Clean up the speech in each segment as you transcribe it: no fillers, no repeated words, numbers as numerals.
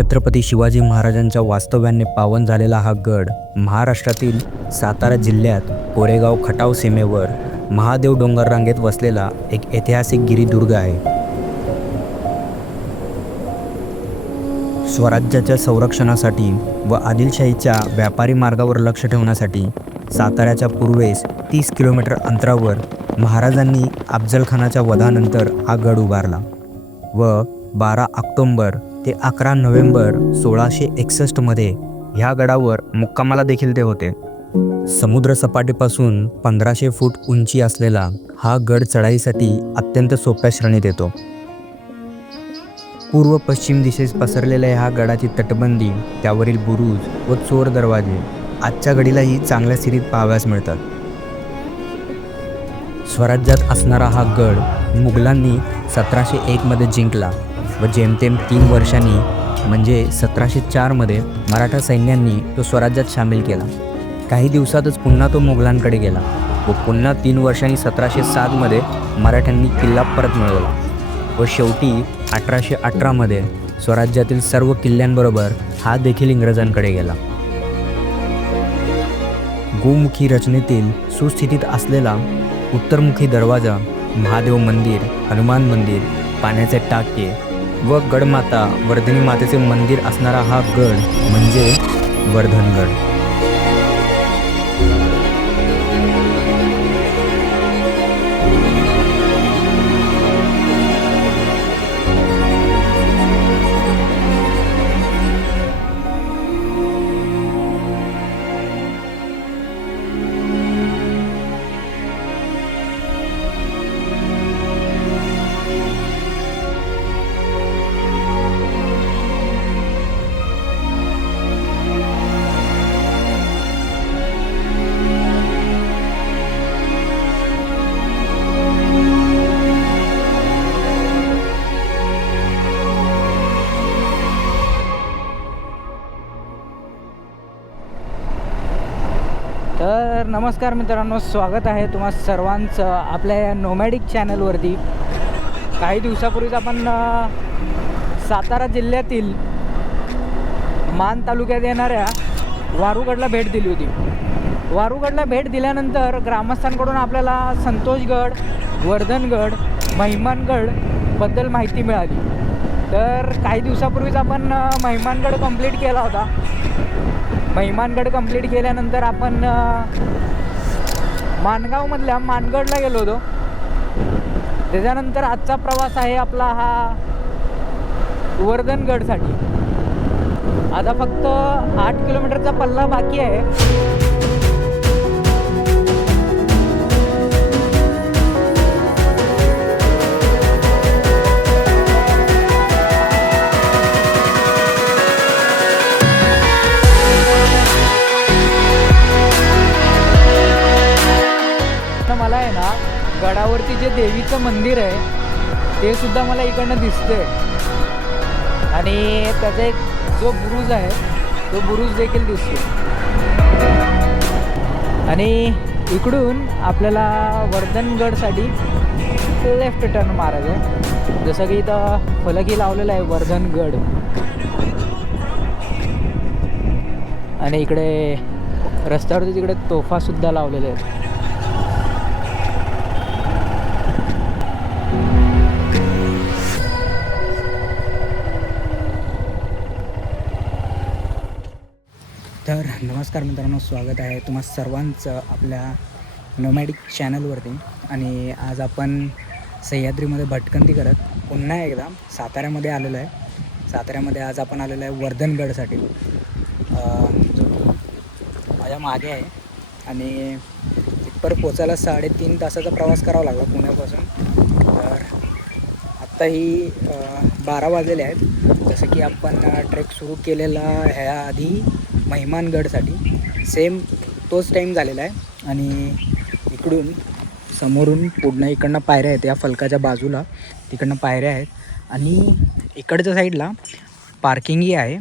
छत्रपती शिवाजी महाराजांच्या वास्तव्याने पावन झालेला हा गड महाराष्ट्रातील सातारा जिल्ह्यात कोरेगाव खटाव सीमेवर महादेव डोंगर रांगेत वसलेला एक ऐतिहासिक गिरिदुर्ग आहे. स्वराज्याच्या संरक्षणासाठी व आदिलशाहीच्या व्यापारी मार्गावर लक्ष ठेवण्यासाठी साताऱ्याच्या पूर्वेस 30 किलोमीटर अंतरावर महाराजांनी अफजलखानाच्या वधानंतर हा गड उभारला व 12 ऑक्टोंबर ते 11 नोव्हेंबर 1661 ह्या गडावर मुक्कामाला देखील ते होते. समुद्रसपाटीपासून 1500 फूट उंची असलेला हा गड चढाईसाठी अत्यंत सोप्या श्रेणीत येतो. पूर्व पश्चिम दिशेस पसरलेल्या ह्या गडाची तटबंदी, त्यावरील बुरुज व चोर दरवाजे आजच्या घडीलाही चांगल्या स्थितीत पाहावयास मिळतात. स्वराज्यात असणारा हा गड मुघलांनी 1701 मध्ये जिंकला व जेमतेम 3 वर्षांनी म्हणजे 1704 मराठा सैन्यांनी तो स्वराज्यात सामील केला. काही दिवसातच पुन्हा तो मुघलांकडे गेला व पुन्हा 3 वर्षांनी 1707 मराठ्यांनी किल्ला परत मिळवला व शेवटी 1818 स्वराज्यातील सर्व किल्ल्यांबरोबर हा देखील इंग्रजांकडे गेला. गोमुखी रचनेतील सुस्थितीत असलेला उत्तरमुखी दरवाजा, महादेव मंदिर, हनुमान मंदिर, पाण्याचे टाके व गडमाता वर्धनी मातेचे मंदिर असणारा हा गड म्हणजे वर्धनगड. तर नमस्कार मित्रांनो, स्वागत आहे तुम्हा सर्वांचं आपल्या या नोमॅडिक चॅनलवरती. काही दिवसापूर्वीच आपण सातारा जिल्ह्यातील मान तालुक्यात येणाऱ्या वारूगडला भेट दिली होती. वारूगडला भेट दिल्यानंतर ग्रामस्थांकडून आपल्याला संतोषगड, वर्धनगड, महिमानगडबद्दल माहिती मिळाली. तर काही दिवसापूर्वीच आपण महिमानगड कंप्लीट केला होता. महिमानगड कंप्लीट केल्यानंतर आपण माणगावमधल्या मानगडला गेलो होतो. त्याच्यानंतर आजचा प्रवास आहे आपला हा वर्धनगडसाठी. आता फक्त 8 किलोमीटरचा पल्ला बाकी आहे. मला आहे ना, गडावरती जे देवीचं मंदिर आहे ते सुद्धा मला इकडनं दिसतंय आणि त्याचा एक जो बुरुज आहे तो बुरुज देखील दिसतो. आणि इकडून आपल्याला वर्धनगडसाठी लेफ्ट टर्न मारायचं आहे. जसं की इथं फलकी लावलेलं आहे वर्धनगड आणि इकडे रस्त्यावरती तिकडे तोफासुद्धा लावलेले आहेत. तर नमस्कार मित्रांनो, स्वागत आहे तुम्हा सर्वांचं आपल्या नोमॅडिक चॅनलवरती. आणि आज आपण सह्याद्रीमध्ये भटकंती करत पुन्हा एकदा साताऱ्यामध्ये आलेलो आहे. साताऱ्यामध्ये आज आपण आलेलो आहे वर्धनगडसाठी, जो माझ्या मागे आहे. आणि तिथपर्यंत पोचायला 3.5 तासाचा प्रवास करावा लागला पुण्यापासून. तर आत्ताही 12 वाजलेले आहेत. जसं की आपण ट्रेक सुरू केलेला ह्या आधी महिमानगडसाठी सेम तोच टाईम झालेला आहे. आणि इकडून समोरून पुढनं इकडनं पायऱ्या आहेत, या फलकाच्या बाजूला तिकडनं पायऱ्या आहेत आणि इकडच्या साईडला पार्किंगही आहे.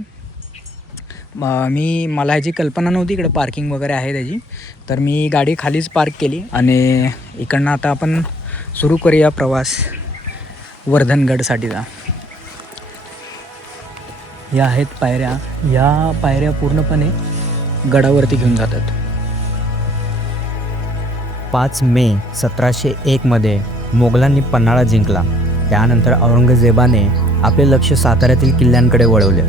मला ह्याची कल्पना नव्हती इकडे पार्किंग वगैरे आहे त्याची. तर मी गाडी खालीच पार्क केली आणि इकडनं आता आपण सुरू करूया प्रवास वर्धनगडसाठीचा. या आहेत पायऱ्या. या पायऱ्या पूर्णपणे गडावरती घेऊन जातात. 5 मे 1701मध्ये मोगलांनी पन्हाळा जिंकला. त्यानंतर औरंगजेबाने आपले लक्ष साताऱ्यातील किल्ल्यांकडे वळवले.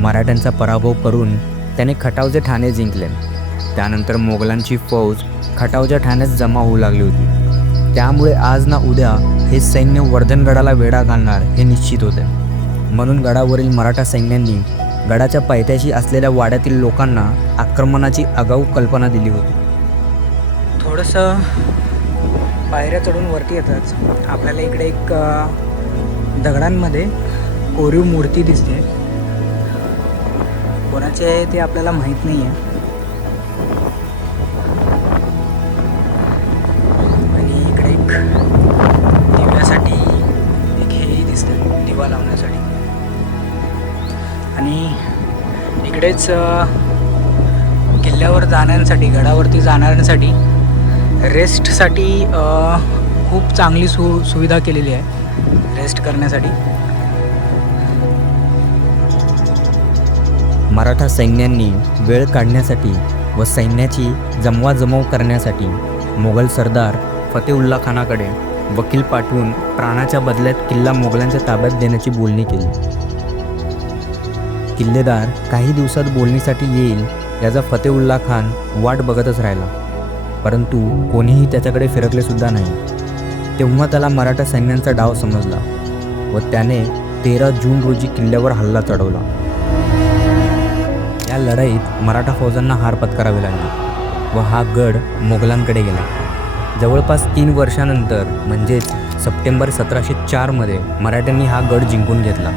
मराठ्यांचा पराभव करून त्याने खटावचे ठाणे जिंकले. त्यानंतर मोगलांची फौज खटावच्या ठाण्यात जमा होऊ लागली होती. त्यामुळे आज ना उद्या हे सैन्य वर्धनगडाला वेढा घालणार हे निश्चित होते. म्हणून गडावरील मराठा सैन्यांनी गडाच्या पायथ्याशी असलेल्या वाड्यातील लोकांना आक्रमणाची आगाऊ कल्पना दिली होती. थोडंसं पायऱ्या चढून वरती येताच आपल्याला इकडे एक दगडांमध्ये कोरीव मूर्ती दिसते. कोणाची आहे ते आपल्याला माहीत नाही आहे. आणि इकडे एक दिव्यासाठी एक हेही दिसतं, दिवा लावण्यासाठी. आणि इकडेच किल्ल्यावर जाण्यासाठी, गडावरती जाणाऱ्यांसाठी रेस्टसाठी खूप चांगली सुविधा केलेली आहे रेस्ट करण्यासाठी. मराठा सैन्यांनी वेळ काढण्यासाठी व सैन्याची जमवाजमव करण्यासाठी मोगल सरदार फतेउल्ला खानाकडे वकील पाठवून प्राणाच्या बदल्यात किल्ला मोगलांच्या ताब्यात देण्याची बोलणी केली. किल्लेदार काही दिवसात बोलणीसाठी येईल याचा फतेउल्ला खान वाट बघतच राहिला, परंतु कोणीही त्याच्याकडे फिरकले सुद्धा नाही. तेव्हा त्याला मराठा सैन्यांचा डाव समजला व त्याने 13 जून रोजी किल्ल्यावर हल्ला चढवला. या लढाईत मराठा फौजांना हार पत्करावी लागली व हा गड मोगलांकडे गेला. जवळपास 3 वर्षानंतर म्हणजेच सप्टेंबर 1704मध्ये मराठ्यांनी हा गड जिंकून घेतला.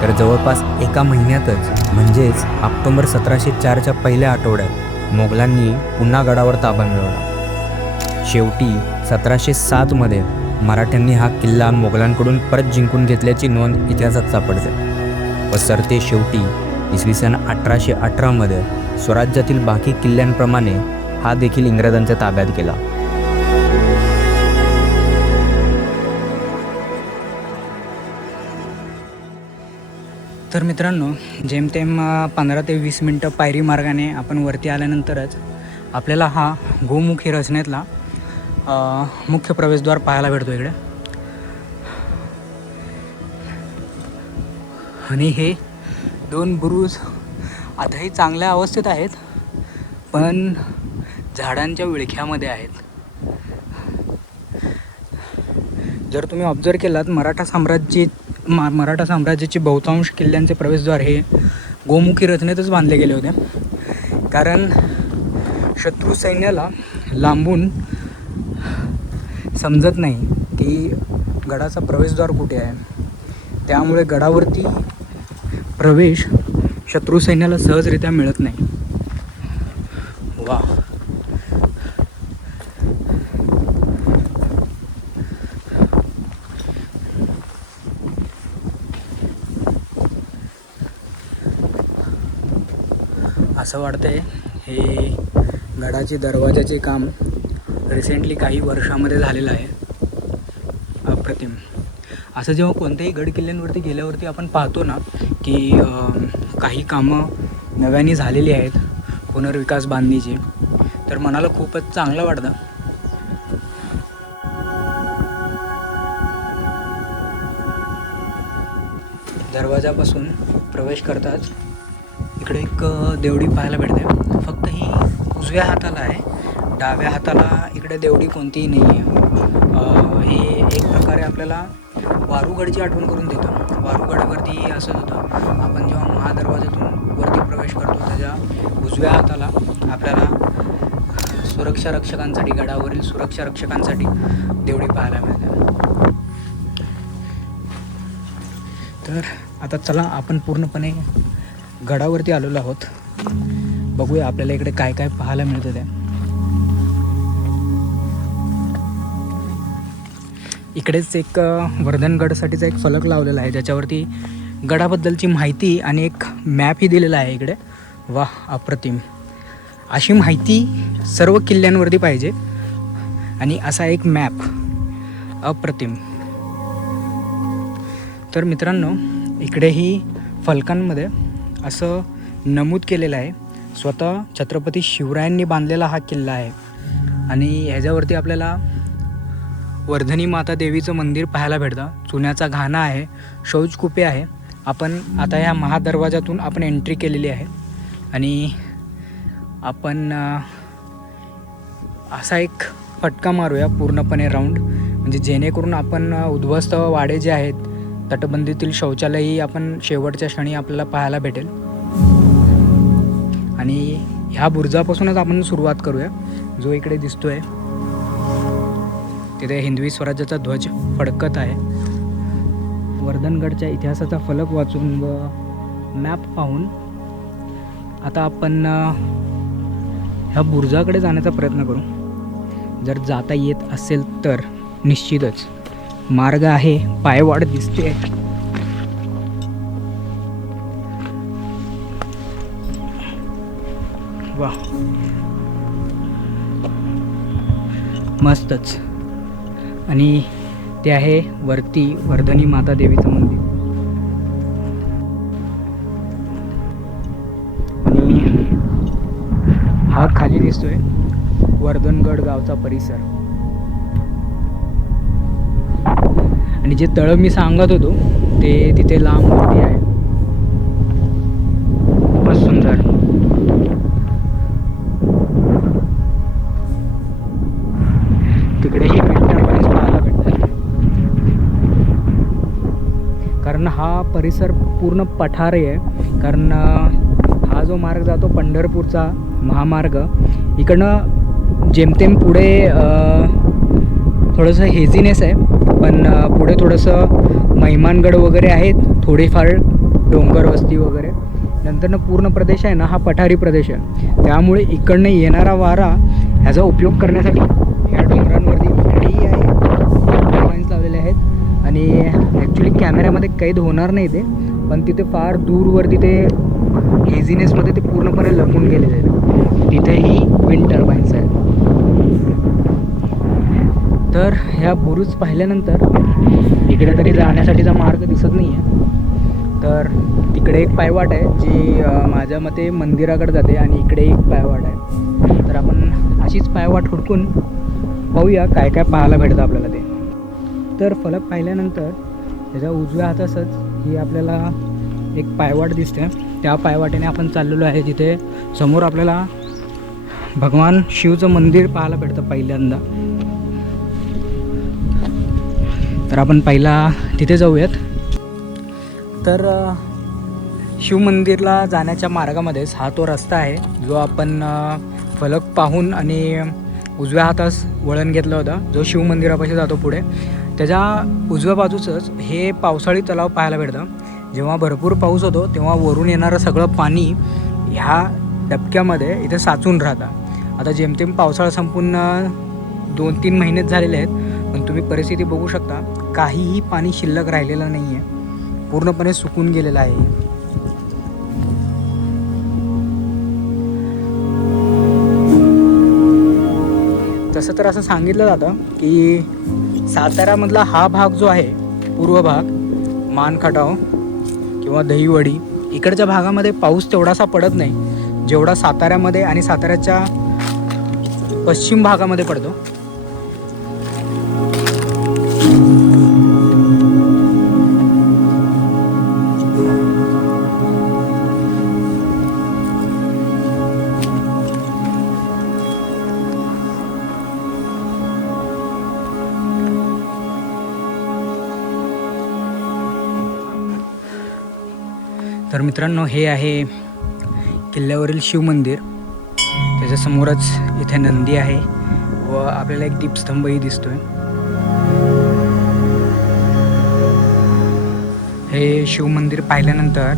तर जवळपास 1 महिन्यातच म्हणजेच ऑक्टोबर 1704च्या पहिल्या आठवड्यात मोगलांनी पुन्हा गडावर ताबा मिळवला. शेवटी 1707मध्ये मराठ्यांनी हा किल्ला मोगलांकडून परत जिंकून घेतल्याची नोंद इतिहासात सापडते व सरते शेवटी इसवी सन 1818मध्ये स्वराज्यातील बाकी किल्ल्यांप्रमाणे हा देखील इंग्रजांच्या ताब्यात गेला. तर मित्रांनो, जेमतेम 15 ते 20 मिनटं पायरी मार्गाने आपण वरती आल्यानंतरच आपल्याला हा गोमुखी रचनेतला मुख्य प्रवेशद्वार पाहायला भेटतो इकडे. आणि हे 2 बुरुज आताही चांगल्या अवस्थेत आहेत, पण झाडांच्या विळख्यामध्ये आहेत. जर तुम्ही ऑब्झर्व केलात, मराठा साम्राज्याचे बहुतांश किल्ल्यांचे प्रवेशद्वार हे गोमुखी रचनेतच बांधले गेले होते. कारण शत्रू सैन्याला लांबून समजत नाही की गडाचा प्रवेशद्वार कुठे आहे. त्यामुळे गडावरती प्रवेश शत्रू सैन्याला सहजरित्या मिळत नाही. वा, असं वाटतंय हे गडाचे दरवाजाचे काम रिसेंटली काही वर्षामध्ये झालेलं आहे. अप्रतिम. असं जेव्हा कोणत्याही गड किल्ल्यांवरती गेल्यावरती आपण पाहतो ना की काही कामं नव्याने झालेली आहेत पुनर्विकास बांधणीची, तर मनाला खूपच चांगलं वाटतं. दरवाजापासून प्रवेश करताच इकडे एक देवडी पाहायला भेटते. फक्त ही उजव्या हाताला आहे, डाव्या हाताला इकडे देवडी कोणतीही नाही आहे. हे एक प्रकारे आपल्याला वारूगडची आठवण करून देतं. वारूगडावरती असंच होतं, आपण जेव्हा महादरवाजातून वरती प्रवेश करतो त्याच्या उजव्या हाताला आपल्याला सुरक्षा रक्षकांसाठी, गडावरील सुरक्षा रक्षकांसाठी देवडी पाहायला मिळते. तर आता चला, आपण पूर्णपणे गडावरती आलेलो आहोत. बघूया आपल्याला इकडे काय काय पाहायला मिळतं ते. इकडेच एक वर्धनगडसाठीचा एक फलक लावलेला आहे, ज्याच्यावरती गडाबद्दलची माहिती आणि एक मॅपही दिलेला आहे इकडे. वाह, अप्रतिम. अशी माहिती सर्व किल्ल्यांवरती पाहिजे आणि असा एक मॅप, अप्रतिम. तर मित्रांनो, इकडेही फलकांमध्ये असं नमूद केलेलं आहे, स्वतः छत्रपती शिवरायांनी बांधलेला हा किल्ला आहे. आणि ह्याच्यावरती आपल्याला वर्धनी माता देवीचं मंदिर पाहायला भेटतं. चुन्याचा घाणा आहे, शौचकुपे आहे. आपण आता ह्या महादरवाजातून आपण एंट्री केलेली आहे आणि आपण असा एक फटका मारूया पूर्णपणे राऊंड, म्हणजे जेणेकरून आपण उद्ध्वस्त वाडे जे आहेत, तटबंदीतील शौचालयही आपण शेवटच्या क्षणी आपल्याला पाहायला भेटेल. आणि ह्या बुरुजापासूनच आपण सुरुवात करूया. जो इकडे दिसतोय तिथे हिंदवी स्वराज्याचा ध्वज फडकत आहे. वर्धनगडच्या इतिहासाचा फलक वाचून व मॅप पाहून आता आपण ह्या बुरुजाकडे जाण्याचा प्रयत्न करू. जर जाता येत असेल तर निश्चितच मार्ग आहे, पायवाट दिसते. वा, मस्तच. आणि ते आहे वरती वर्धनी माता देवीचं मंदिर. आणि हा खाली दिसतोय वर्धनगड गावचा परिसर. आणि जे तळ मी सांगत होतो ते तिथे लांब वरती आहे. खूपच सुंदर. तिकडेही विंटर पाहायला भेटतात, कारण हा परिसर पूर्ण पठारी आहे. कारण हा जो मार्ग जातो पंढरपूरचा महामार्ग, इकडनं जेमतेम पुढे थोडंसं हेझीनेस आहे, पण पुढे थोडंसं मैमानगड वगैरे आहेत, थोडीफार डोंगर वस्ती वगैरे. नंतरनं पूर्ण प्रदेश आहे ना हा पठारी प्रदेश आहे. त्यामुळे इकडनं येणारा वारा ह्याचा उपयोग करण्यासाठी ह्या डोंगरांवरती इकडेही आहे टर्बाईन्स लावलेले आहेत. आणि ॲक्च्युली कॅमेऱ्यामध्ये कैद होणार नाही ते, पण तिथे फार दूरवरती ते हेझीनेसमध्ये ते पूर्णपणे लपून गेलेले आहेत. तिथेही विंड टर्बाईन्स आहेत. तर ह्या बुरुज पाहिल्यानंतर इकडे तरी जाण्यासाठीचा मार्ग दिसत नाही आहे. तर तिकडे एक पायवाट आहे जी माझ्या मते मंदिराकडे जाते आणि इकडे एक पायवाट आहे. तर आपण अशीच पायवाट हुडकून पाहूया काय काय पाहायला भेटतं आपल्याला ते. तर फलक पाहिल्यानंतर त्याच्या उजव्या हातासच ही आपल्याला एक पायवाट दिसते. त्या पायवाटेने आपण चाललेलो आहे, जिथे समोर आपल्याला भगवान शिवचं मंदिर पाहायला भेटतं पहिल्यांदा. तर आपण पहिला तिथे जाऊयात. तर शिवमंदिरला जाण्याच्या मार्गामध्येच हा तो रस्ता आहे जो आपण फलक पाहून आणि उजव्या हातास वळण घेतलं होतं, जो शिवमंदिरापाशी जातो पुढे. त्याच्या उजव्या बाजूचंच हे पावसाळी तलाव पाहायला भेटतं. जेव्हा भरपूर पाऊस होतो तेव्हा वरून येणारं सगळं पाणी ह्या डबक्यामध्ये इथे साचून राहतं. आता जेमतेम पावसाळा संपून 2-3 महिनेच झालेले आहेत, पण तुम्ही परिस्थिती बघू शकता, काहीही पाणी शिल्लक राहिलेलं नाही आहे, पूर्णपणे सुकून गेलेलं आहे. तसं तर असं सांगितलं जातं की साताऱ्यामधला हा भाग जो आहे, पूर्व भाग, मानखटाव किंवा दहिवडी, इकडच्या भागामध्ये पाऊस तेवढासा पडत नाही जेवढा साताऱ्यामध्ये आणि साताऱ्याच्या पश्चिम भागामध्ये पडतो. तर मित्रांनो, हे आहे किल्ल्यावरील शिवमंदिर. त्याच्यासमोरच इथे नंदी आहे व आपल्याला एक दीपस्तंभही दिसतोय. हे शिवमंदिर पाहिल्यानंतर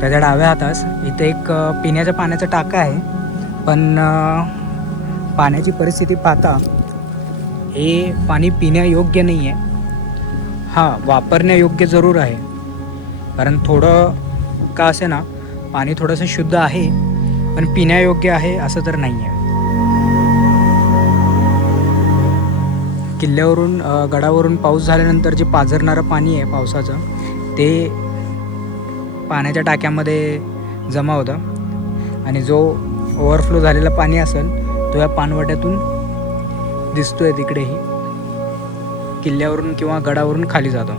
त्याच्या डाव्या हातास इथे एक पिण्याच्या पाण्याचा टाका आहे, पण पाण्याची परिस्थिती पाहता हे पाणी पिण्यायोग्य नाही आहे. हां, वापरण्यायोग्य जरूर आहे, कारण थोडं का असे ना पाणी थोडंसं शुद्ध आहे, पण पिण्यायोग्य आहे असं तर नाही आहे. किल्ल्यावरून गडावरून पाऊस झाल्यानंतर जे पाझरणारं पाणी आहे पावसाचं, ते पाण्याच्या टाक्यामध्ये जमा होता आणि जो ओव्हरफ्लो झालेला पाणी असेल तो या पाणवट्यातून दिसतोय तिकडेही, किल्ल्यावरून किंवा गडावरून खाली जातो.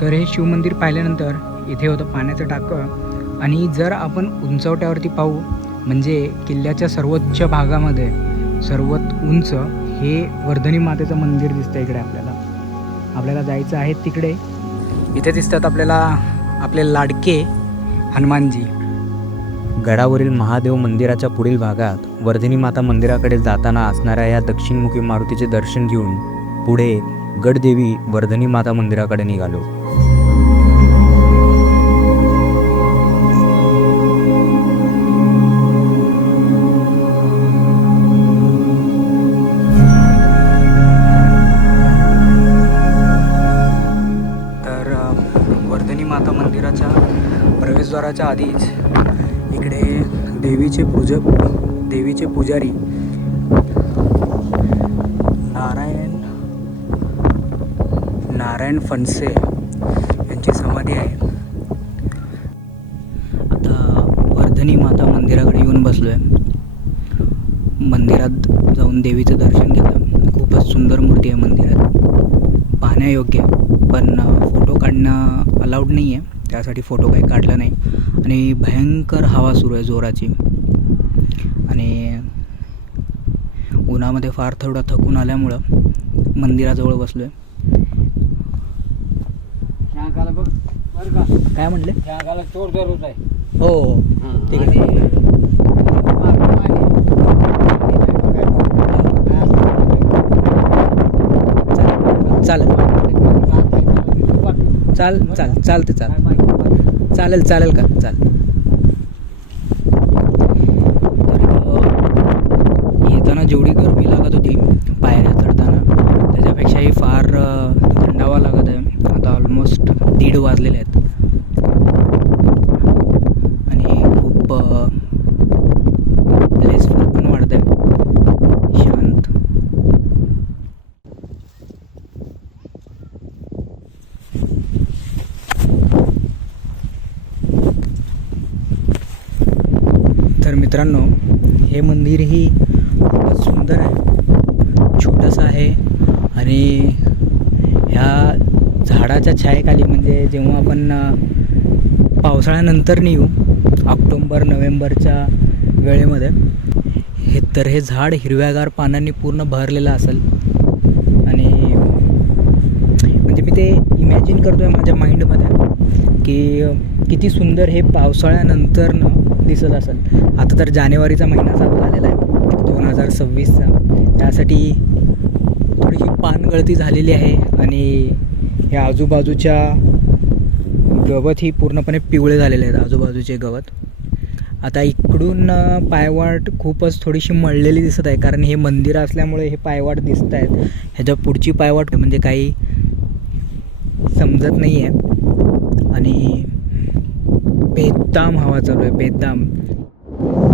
तर हे शिवमंदिर पाहिल्यानंतर इथे होतं पाण्याचं टाकं आणि जर आपण उंचवट्यावरती पाहू म्हणजे किल्ल्याच्या सर्वोच्च भागामध्ये सर्वात उंच हे वर्धनी मातेचं मंदिर दिसतं इकडे. आपल्याला जायचं आहे तिकडे. इथे दिसतात आपल्याला आपले लाडके हनुमानजी. गडावरील महादेव मंदिराच्या पुढील भागात वर्धिनी माता मंदिराकडे जाताना असणाऱ्या या दक्षिणमुखी मारुतीचे दर्शन घेऊन पुढे गडदेवी वर्धनी माता मंदिराकडे निघालो. तर वर्धनी माता मंदिराच्या प्रवेशद्वाराच्या आधीच इकडे देवीचे पुजारी नारायण फणसे यांची समाधी आहे. आता वर्धनी माता मंदिराकडे येऊन बसलो आहे. मंदिरात जाऊन देवीचं दर्शन घेतलं. खूपच सुंदर मूर्ती आहे मंदिरात, पाहण्यायोग्य, पण फोटो काढणं अलाउड नाही आहे, त्यासाठी फोटो काही काढला नाही. आणि भयंकर हवा सुरू आहे जोराची आणि उन्हामध्ये फार थोडा थकून आल्यामुळं मंदिराजवळ बसलो आहे. काय म्हटले? चोर दररोज आहे. हो तिकडे चालेल चालेल का? चालेल. येताना जेवढी गरमी लागत होती पायऱ्या चढताना त्याच्यापेक्षाही फार थंडावा लागत आहे. आता ऑलमोस्ट 1:30 वाजलेले आहेत आणि खूप लेसफुल पण वाढत आहे. शांत. तर मित्रांनो, हे मंदिरही खूपच सुंदर आहे, छोटंसं आहे आणि ह्या झाडाच्या छायेखाली म्हणजे जेव्हा आपण पावसाळ्यानंतर येऊ ऑक्टोंबर नोव्हेंबरच्या वेळेमध्ये हे झाड हिरव्यागार पानांनी पूर्ण भरलेलं असेल आणि म्हणजे मी ते इमॅजिन करतो आहे माझ्या माइंडमध्ये की किती सुंदर हे पावसाळ्यानंतरनं दिसत असेल. आता तर जानेवारीचा महिना चालू झालेला आहे 2026चा, त्यासाठी थोडीशी पानगळती झालेली आहे आणि ह्या आजूबाजूच्या गवत ही पूर्णपणे पिवळे झालेले आहेत, आजूबाजूचे गवत. आता इकडून पायवाट खूपच थोडीशी मळलेली दिसत आहे कारण हे मंदिर असल्यामुळे हे पायवाट दिसत आहेत. ह्याच्या पुढची पायवाट म्हणजे काही समजत नाही आहे आणि बेदाम हवा चालू आहे, बेदाम.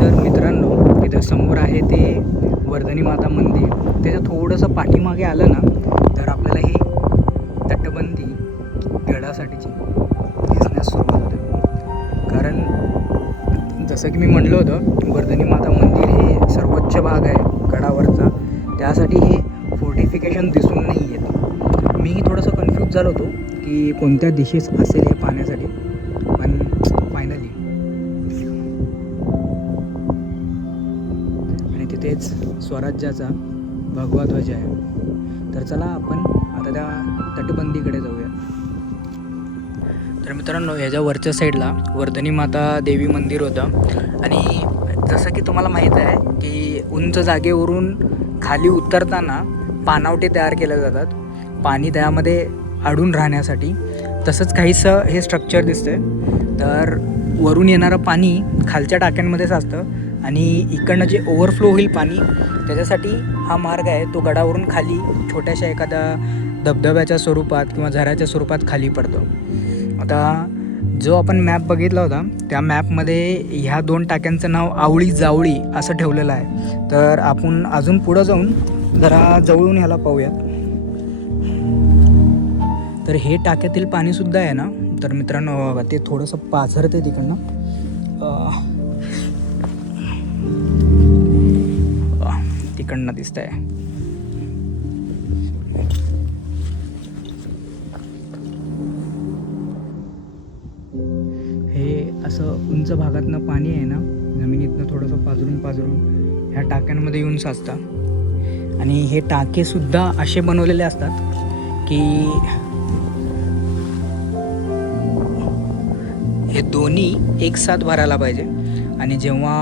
तर मित्रांनो, इथं समोर आहे ते वर्धनी माता मंदिर. त्याचं थोडंसं पाठीमागे आलं ना तर आपल्याला ही तटबंदी गडासाठीची दिसण्यास सुरुवात होते. कारण जसं की मी म्हटलं होतं, वर्धनी माता मंदिर हे सर्वोच्च भाग आहे गडावरचा, त्यासाठी हे फोर्टिफिकेशन दिसून नाही येत. मी थोडंसं कन्फ्यूज झालो होतो की कोणत्या दिशेस असेल हे पाहण्यासाठी, पण फायनली. आणि तिथेच स्वराज्याचा भगवा ध्वज आहे. तर चला आपण आता त्या तटबंदीकडे जाऊया. तर मित्रांनो, ह्याच्या वरच्या साईडला वर्धनी माता देवी मंदिर होतं आणि जसं की तुम्हाला माहीत आहे की उंच जागेवरून खाली उतरताना पाणवठे तयार केले जातात पाणी त्यामध्ये अडून राहण्यासाठी. तसंच काहीसं हे स्ट्रक्चर दिसतंय. तर वरून येणारं पाणी खालच्या टाक्यांमध्ये साचतं आणि इकडनं जे ओव्हरफ्लो होईल पाणी त्याच्यासाठी हा मार्ग आहे, तो गडावरून खाली छोट्याशा एखाद्या धबधब्याच्या स्वरूपात किंवा झऱ्याच्या स्वरूपात खाली पडतो. आता जो आपण मॅप बघितला होता त्या मॅपमध्ये ह्या 2 टाक्यांचं नाव आवळी जावळी असं ठेवलेलं आहे. तर आपण अजून पुढं जाऊन जरा जवळून ह्याला पाहूयात. तर हे टाक्यातील पाणीसुद्धा आहे ना तर मित्रांनो बघा ते थोडंसं पाझरते तिकडनं. तिकडनं दिसत आहे. हे असं उंच भागातनं पाणी आहे ना, जमिनीतनं थोडंसं पाझरून ह्या टाक्यांमध्ये येऊन साचतं. आणि हे टाकेसुद्धा असे बनवलेले असतात की हे दोन्ही एक साथ भरायला पाहिजे. आणि जेव्हा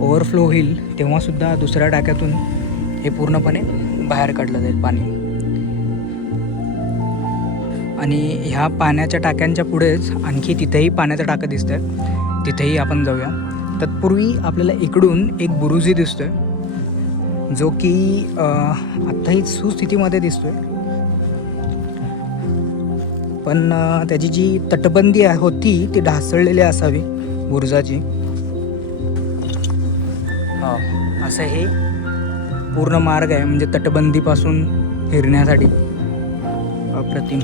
ओव्हरफ्लो होईल तेव्हासुद्धा दुसऱ्या टाक्यातून हे पूर्णपणे बाहेर काढलं जाईल पाणी. आणि ह्या पाण्याच्या टाक्यांच्या पुढेच आणखी तिथेही पाण्याचा टाका दिसत आहे, तिथेही आपण जाऊया. तत्पूर्वी आपल्याला इकडून एक बुरुजही दिसतो आहे, जो की आत्ताही सुस्थितीमध्ये दिसतो आहे. पण त्याची जी तटबंदी होती ती ढासळलेली असावी बुरुजाची. असं हे पूर्ण मार्ग आहे, म्हणजे तटबंदीपासून फिरण्यासाठी अप्रतिम.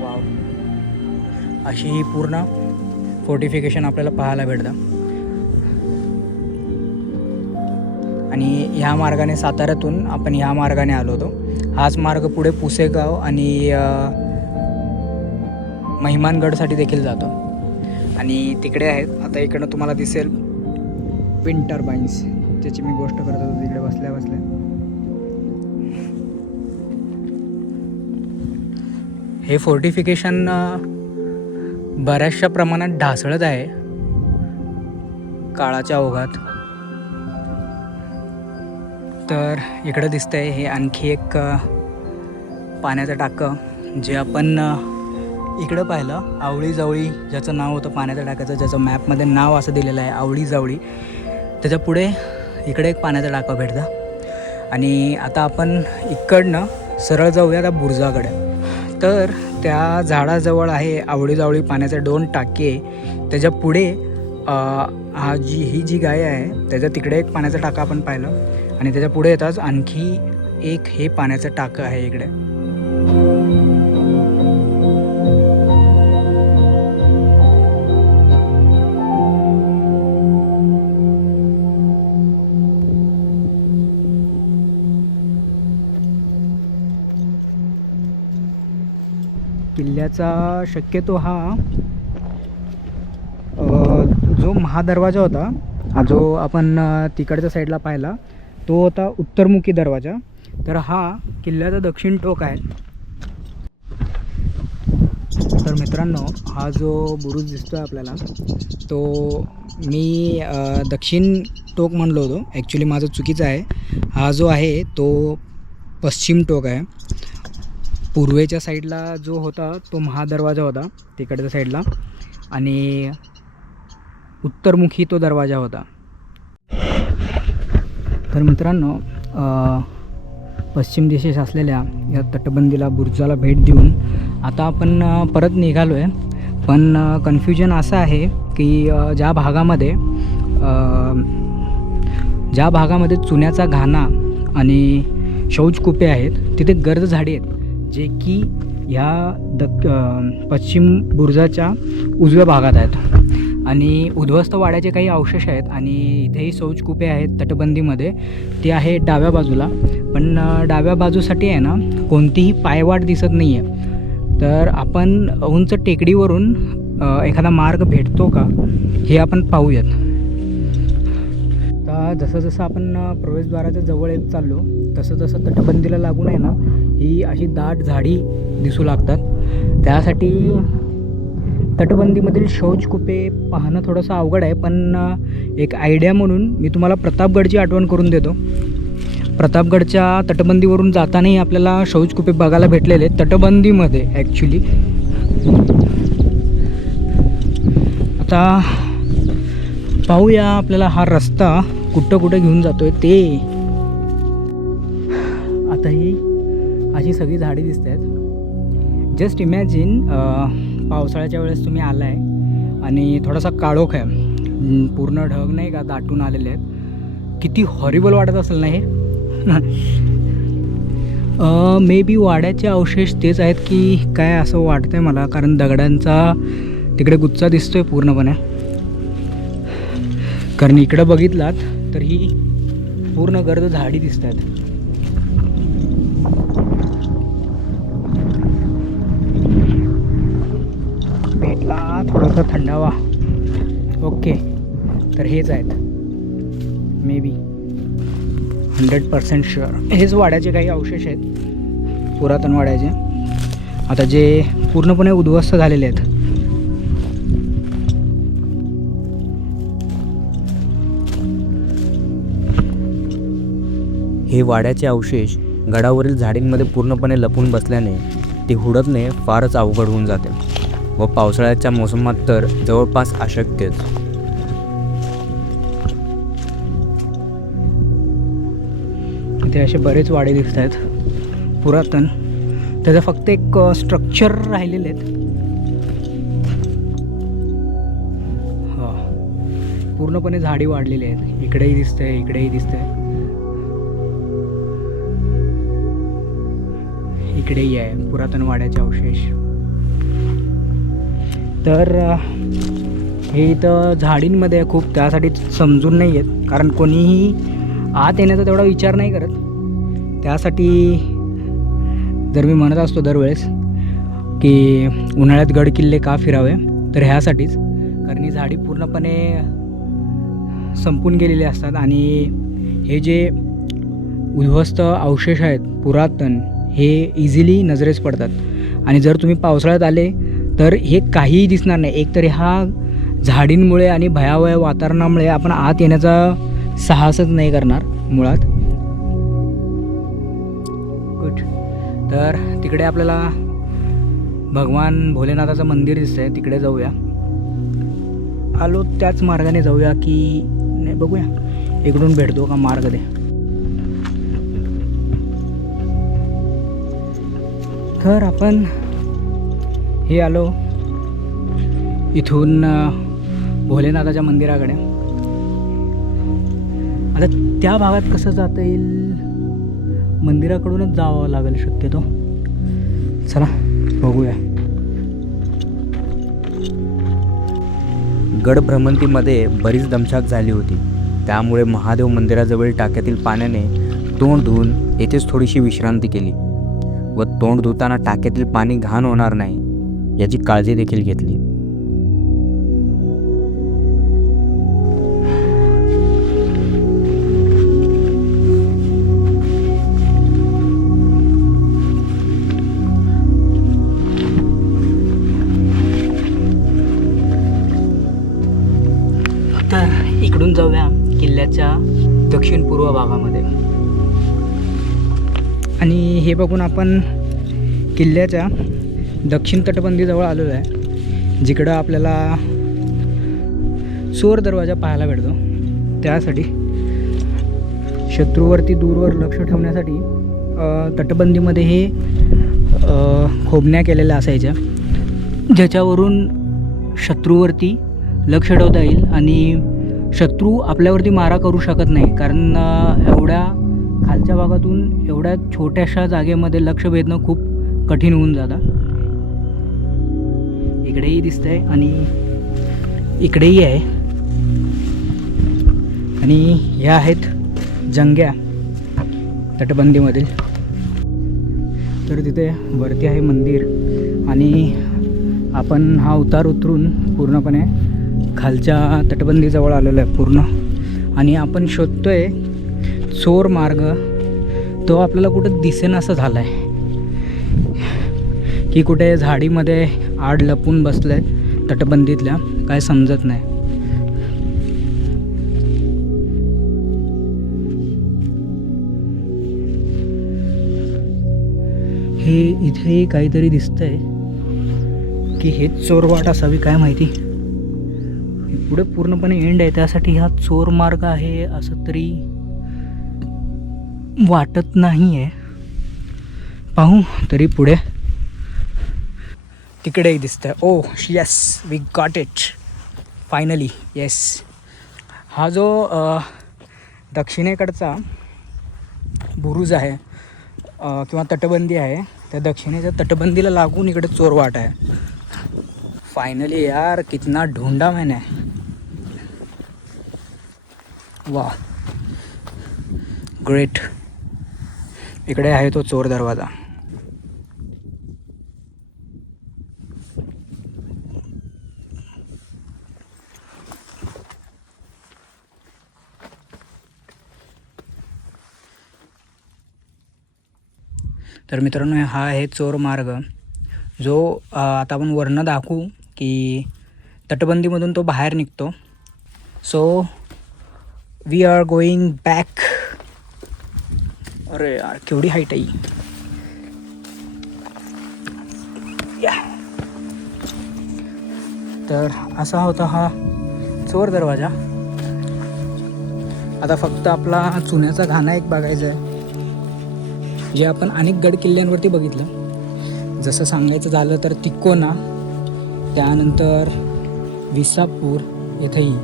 वाव, अशी ही पूर्ण फोर्टिफिकेशन आपल्याला पाहायला भेटतं. आणि ह्या मार्गाने साताऱ्यातून आपण ह्या मार्गाने आलो होतो. हाच मार्ग पुढे पुसेगाव आणि महिमानगडसाठी देखील जातो. आणि तिकडे आहेत, आता इकडनं तुम्हाला दिसेल विंड टर्बाईन्स, ज्याची मी गोष्ट करत होतो तिकडे बसल्या बसल्या. हे फोर्टिफिकेशन बऱ्याचशा प्रमाणात ढासळत आहे काळाच्या ओघात. तर इकडं दिसतंय हे आणखी एक पाण्याचं टाकं, जे आपण इकडं पाहिलं आवळी जावळी, ज्याचं नाव होतं पाण्याच्या टाकाचं, ज्याचं मॅपमध्ये नाव असं दिलेलं आहे आवळी जावळी. त्याच्या पुढे इकडे एक पाण्याचा टाका भेटतं. आणि आता आपण इकडनं सरळ जाऊया त्या बुरुजाकडे. तर त्या झाडाजवळ आहे आवळी जावळी पाण्याचे 2 टाके. त्याच्या पुढे ही जी गाय आहे त्याच्या तिकडे एक पाण्याचा टाका आपण पाहिलं. आणि त्याच्या पुढे येताच आणखी एक हे पाण्याचं टाकं आहे इकडे. किल्ल्याचा शक्यतो हा जो महादरवाजा होता, जो आपण तिकडच्या साईडला पाहिला, तो होता उत्तरमुखी दरवाजा. तर हा किल्ल्याचा दक्षिण टोक आहे. तर मित्रांनो, हा जो बुरुज दिसतो आहे आपल्याला, तो मी दक्षिण टोक म्हणलो होतो, ॲक्च्युली माझं चुकीचं आहे. हा जो आहे तो पश्चिम टोक आहे. पूर्वेच्या साईडला जो होता तो महादरवाजा होता तिकडच्या साईडला, आणि उत्तरमुखी तो दरवाजा होता. तर मित्रांनो, पश्चिम दिशेस असलेल्या या तटबंदीला बुरुजाला भेट देऊन आता आपण परत निघालो आहे. पण कन्फ्युजन असं आहे की ज्या भागामध्ये चुन्याचा घाणा आणि शौचकुपे आहेत तिथे गर्द झाडी आहेत, जे की ह्या पश्चिम बुरुजाच्या उजव्या भागात आहेत. आणि उद्ध्वस्त वाड्याचे काही अवशेष आहेत आणि इथेही शौचकुपे आहेत तटबंदीमध्ये, ते आहे डाव्या बाजूला. पण डाव्या बाजूसाठी आहे ना कोणतीही पायवाट दिसत नाही आहे. तर आपण उंच टेकडीवरून एखादा मार्ग भेटतो का हे आपण पाहूयात. तर जसं आपण प्रवेशद्वाराच्या जवळ येत चाललो तसं तटबंदीला लागून आहे ना ही अशी दाट झाडी दिसू लागतात. त्यासाठी तटबंदीमधील शौचकुपे पाहणं थोडंसं अवघड आहे. पण एक आयडिया म्हणून मी तुम्हाला प्रतापगडची आठवण करून देतो. प्रतापगडच्या तटबंदीवरून जातानाही आपल्याला शौचकुपे बघायला भेटलेले तटबंदीमध्ये ॲक्च्युली. आता पाहूया आपल्याला हा रस्ता कुठं घेऊन जातोय ते. आता ही अशी सगळी झाडी दिसत आहेत. जस्ट इमॅजिन पावसाळ्याच्या वेळेस तुम्ही आला आहे आणि थोडासा काळोख आहे, पूर्ण ढग नाही का दाटून आलेले आहेत. किती हॉरिबल वाटत असेल ना हे. मे बी वाड्याचे अवशेष तेच आहेत की काय असं वाटतंय मला, कारण दगडांचा तिकडे गुच्छा दिसतोय पूर्णपणे. कारण इकडं बघितलात तर ही पूर्ण गर्द झाडी दिसत आहेत. भेटला थोडासा थंडावा. ओके, तर हेच आहेत मे बी 100% शुअर. हेच वाड्याचे काही अवशेष आहेत, पुरातन वाड्याचे, आता जे पूर्णपणे उद्ध्वस्त झालेले आहेत. हे वाड्याचे अवशेष गडावरील झाडींमध्ये पूर्णपणे लपून बसल्याने ते हुडकणे फारच अवघड होऊन जाते व पावसाळ्याच्या मोसमात तर जवळपास अशक्यच. इथे असे बरेच वाडे दिसत आहेत पुरातन. त्याचं फक्त एक स्ट्रक्चर राहिलेले आहेत. हां, पूर्णपणे झाडी वाढलेली आहेत. इकडेही दिसतंय, इकडेही दिसतंय, इकडेही आहे पुरातन वाड्याचे अवशेष. तर हे इथं झाडींमध्ये खूप त्यासाठी समजून नाही येत, कारण कोणीही आत येण्याचा तेवढा विचार नाही करत. त्यासाठी जर मी म्हणत असतो दरवेळेस की उन्हाळ्यात गड किल्ले का फिरावे, तर ह्यासाठीच, कारण ही झाडी पूर्णपणे संपून गेलेली असतात आणि हे जे उद्ध्वस्त अवशेष आहेत पुरातन, हे इझिली नजरेस पडतात. आणि जर तुम्ही पावसाळ्यात आले तर हे काहीही दिसणार नाही. एकतर ह्या झाडींमुळे आणि भयावह वातावरणामुळे आपण आत येण्याचा साहसच नाही करणार मुळात. गुड. तर तिकडे आपल्याला भगवान भोलेनाथाचं मंदिर दिसतंय, तिकडे जाऊया. आलो त्याच मार्गाने जाऊया की नाही बघूया, इकडून भेटतो का मार्ग दे. तर आपण हे आलो इथून भोलेनाथाच्या मंदिराकडे. आता त्या भागात कसं जाता येईल, मंदिराकडूनच जावं लागेल शक्यतो. चला बघूया. गड भ्रमंतीमध्ये बरीच दमछाक झाली होती, त्यामुळे महादेव मंदिराजवळील टाक्यातील पाण्याने तोंड धुवून येथेच थोडीशी विश्रांती केली व तोंड धुताना टाक्यातील पाणी घाण होणार नाही याची काळजी देखील घेतली. तर इकडून जाऊया किल्ल्याच्या दक्षिण पूर्व भागामध्ये. आणि हे बघून आपण किल्ल्याच्या दक्षिण तटबंदीजवळ आलेलो आहे, जिकडं आपल्याला चोर दरवाजा पाहायला भेटतो. त्यासाठी शत्रूवरती दूरवर लक्ष ठेवण्यासाठी तटबंदीमध्ये हे खोबण्या केलेल्या असायच्या, ज्याच्यावरून शत्रूवरती लक्ष ठेवता येईल आणि शत्रू आपल्यावरती मारा करू शकत नाही. कारण एवढ्या खालच्या भागातून एवढ्या छोट्याशा जागेमध्ये लक्ष भेदणं खूप कठीण होऊन जातं. इकडेही दिसतंय आणि इकडेही आहे. आणि ह्या आहेत जंग्या तटबंदीमधील. तर तिथे वरती आहे मंदिर आणि आपण हा उतार उतरून पूर्णपणे खालच्या तटबंदीजवळ आलेलो आहे पूर्ण. आणि आपण शोधतोय चोर मार्ग, तो आपल्याला कुठं दिसेनासा झाला आहे की कुठे झाडीमध्ये आड लपून बसलं आहे तटबंदीतल्या, काय समजत नाही. हे इथे काहीतरी दिसतंय की हे चोरवाट असावी, काय माहिती. पुढे पूर्णपणे एंड आहे, त्यासाठी हा चोर मार्ग आहे असं तरी वाटत नाही आहे. पाहू तरी पुढे. तिकडेही दिसतंय. Oh yes, we got it finally. Yes. हा जो दक्षिणेकडचा बुरुज आहे किंवा तटबंदी आहे, त्या दक्षिणेच्या तटबंदीला लागून इकडे चोरवाट आहे. फायनली यार, कितना ढूंढा मैंने. वाह, ग्रेट. इकडे आहे तो चोर दरवाजा. तर मित्रांनो, हा आहे चोर मार्ग, जो आता आपण वरनं दाखवू की तटबंदीमधून तो बाहेर निघतो. So we are going back. अरे यार, केवढी हाईट आहे. तर असा होता हा चोर दरवाजा. आता फक्त आपला चुन्याचा घाणा एक बघायचा आहे, जे आपण अनेक गड किल्ल्यांवरती बघितलं. जसं सांगायचं झालं तर तिकोना, त्यानंतर विसापूर येथेही.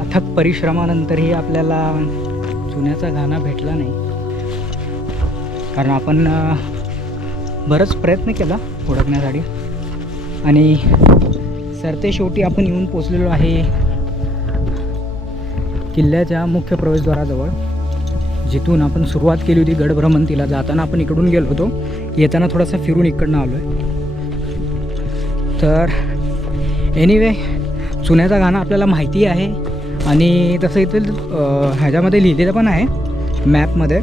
अथक परिश्रमानंतरही आपल्याला चुन्याचा घाणा भेटला नाही, कारण आपण बरंच प्रयत्न केला ओळखण्यासाठी. आणि सरते शेवटी आपण येऊन पोचलेलो आहे किल्ल्याच्या मुख्य प्रवेशद्वाराजवळ, जिथून आपण सुरुवात केली होती गडभ्रमंतीला. जाताना आपण इकडून गेलो होतो, येताना थोडासा फिरून इकडनं आलो आहे. तर एनिवे, चुन्याचा घाणा आपल्याला माहिती आहे, आणि तसं इथं ह्याच्यामध्ये लिहिलेलं पण आहे मॅपमध्ये.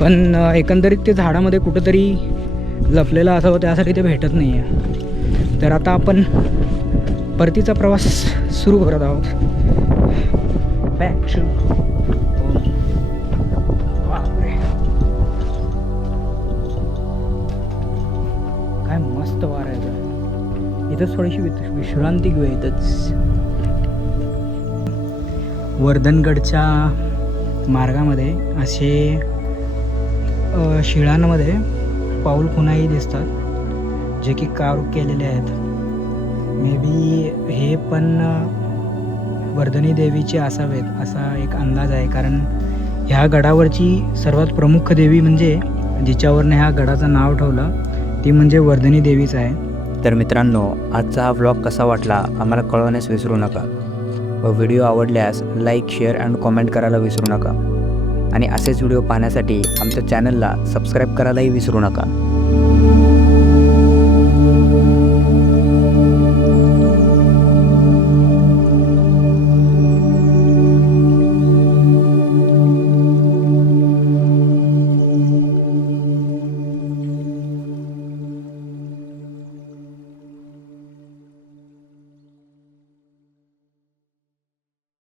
पण एकंदरीत ते झाडामध्ये कुठंतरी लपलेलं असावं, त्यासाठी ते भेटत नाही आहे. तर आता आपण परतीचा प्रवास सुरू करत आहोत. Back to. काय मस्त वारा आहे. इथंच थोडीशी विश्रांती घेऊया. इथंच वर्धनगडच्या मार्गामध्ये असे शिळांमध्ये पाऊलखुणाही दिसतात, जे की कार्व केलेले आहेत. मे बी हे पण वर्धनी देवीचे असावेत असा एक अंदाज आहे, कारण ह्या गडावरची सर्वात प्रमुख देवी म्हणजे जिच्यावरनं ह्या गडाचं नाव ठेवलं, ती म्हणजे वर्धनी देवीच आहे. तर मित्रांनो, आजचा हा व्लॉग कसा वाटला आम्हाला कळवण्यास विसरू नका. व व्हिडिओ आवडल्यास लाईक, शेअर अँड कॉमेंट करायला विसरू नका. आणि असेच व्हिडिओ पाहण्यासाठी आमच्या चॅनलला सबस्क्राईब करायलाही विसरू नका.